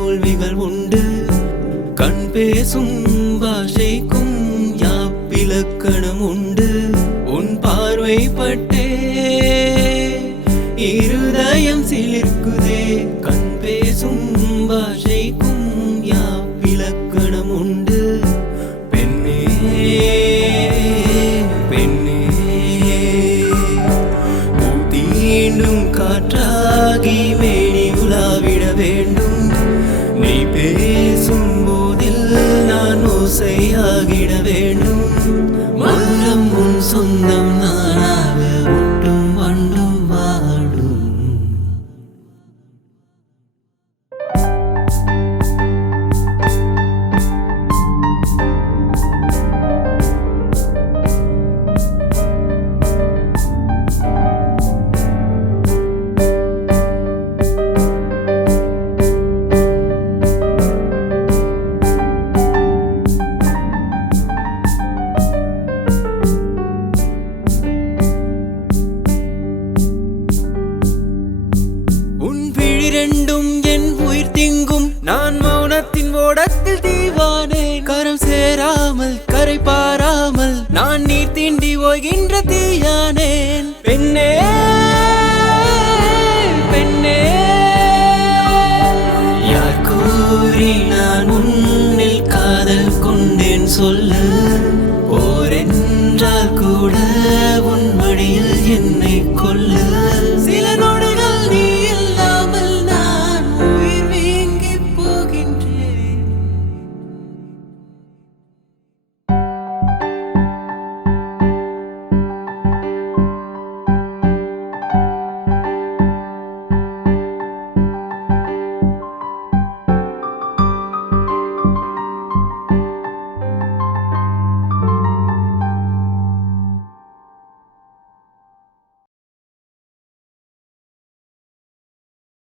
தோல்விகள் உண்டு. கண் பேசும் பாஷைக்கும் யாப்பிலக்கணம் உண்டு. உன் பார்வை பட்டே இருதயம் சிலிர்க்குதே. கண் பேசும் பாஷைக்கும் யாப்பிலக்கணம் உண்டு. பெண்ணே பெண்ணே தீண்டும் காற்றாகி மேனி உலாவிட வேண்டும். நீ பேசும் போதில் நான் ஓசையாகிட வேண்டும். மௌனம் உன் சொந்தம் நானாக ஒட்டும் வண்டும் வாடும். இரண்டும் என் உயிர் திங்கும். நான் மௌனத்தின் ஓடத்தில் தீவானே. கரம் சேராமல் கரை பாராமல் நான் நீர் தீண்டி ஓய்கின்ற தீயானேன். பெண்ணே பெண்ணே யார் கூறி நான் உன்னில் காதல் கொண்டேன் சொல்லு.